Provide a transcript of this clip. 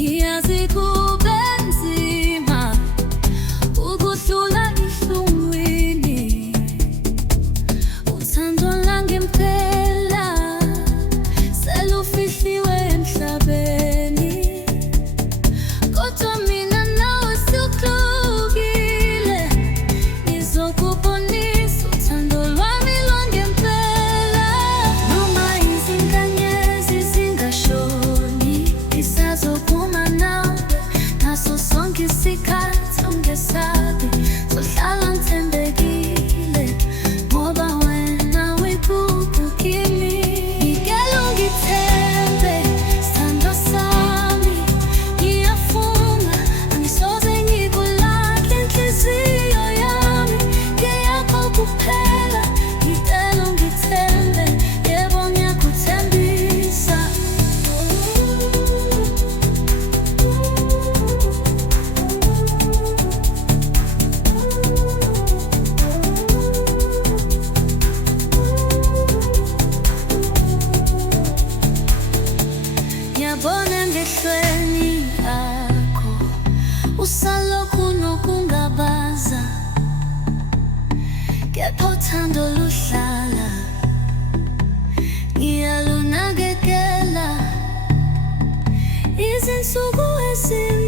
Ngiyazi kube nzima ukudlula ehlungwini. Uthando langempela selufihliwe emhlabeni, kodwa mina nawe sihlukile. Ngizokubonisa uthando lwami lwangempela. Noma izinkanyezi zingashoni, ngisazophuma nawe ngaso sonke isikhathi. Ungesabi, sohlala ngithembekile, ngoba wena uyigugu kimi. Ngicela ungithembe, sithandwa sami, ngiyafunga angisoze ngikulahle. Inhliziyo yami ngeyakho kuphela. Ngicela ungithembe, yebo ngiyakuthembisa. Ngiyabona emehlweni akho usalokhu nokungabaza, kepha uthando luhlala. Ngiyalunakekela izinsuku ezimbi.